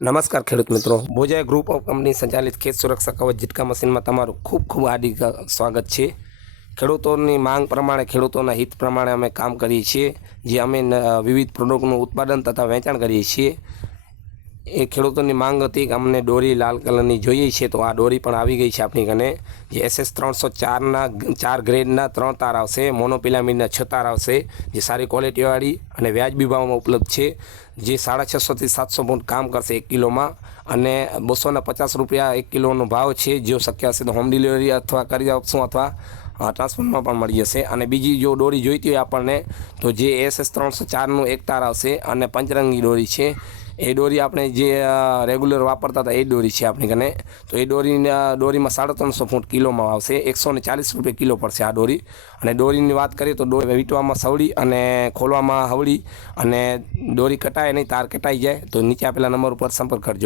નમસ્કાર ખેડૂત મિત્રો. બોજાય ગ્રુપ ઓફ કંપની સંચાલિત ખેત સુરક્ષા કવચ જીટકા મશીનમાં તમારું ખૂબ ખૂબ હાર્દિક સ્વાગત છે. ખેડૂતોની માંગ પ્રમાણે, ખેડૂતોના હિત પ્રમાણે અમે કામ કરીએ છીએ. જે અમે વિવિધ પ્રોડક્ટનું ઉત્પાદન તથા વેચાણ કરીએ છીએ. એ ખેડૂતોની માંગ હતી કે અમને દોરી લાલ કલરની જોઈએ છે તો આ દોરી પણ આવી ગઈ છે આપણી કને જે એસએસ ત્રણસો ચારના ચાર ગ્રેડના ત્રણ તાર આવશે મોનોપિલામિડના છ તાર આવશે જે સારી ક્વોલિટીવાળી અને વ્યાજબી ભાવમાં ઉપલબ્ધ છે. જે સાડા છસોથી સાતસો ફૂટ કામ કરશે એક કિલોમાં અને બસોના પચાસ રૂપિયા એક કિલોનો ભાવ છે. જો શક્ય હશે તો હોમ ડિલિવરી અથવા કરી આપશું અથવા અ, પણ મળી જશે. અને બીજી જો દોરી જોઈતી હોય આપણને તો જે એસએસ ત્રણસો ચારનું એક તાર આવશે અને પંચરંગી દોરી છે. એ દોરી આપણે જે રેગ્યુલર વાપરતા હતા, એ દોરી છે આપણી કને. તો એ દોરીના દોરીમાં સાડા ત્રણસો ફૂટ કિલોમાં આવશે. એકસો ને ચાલીસ રૂપિયા કિલો પડશે આ દોરી. અને દોરીની વાત કરીએ તો દોરી વીંટવામાં સવડી અને ખોલવામાં હવડી અને દોરી કટાય નહીં, તાર કટાઈ જાય. તો નીચે આપેલા નંબર ઉપર સંપર્ક કરજો.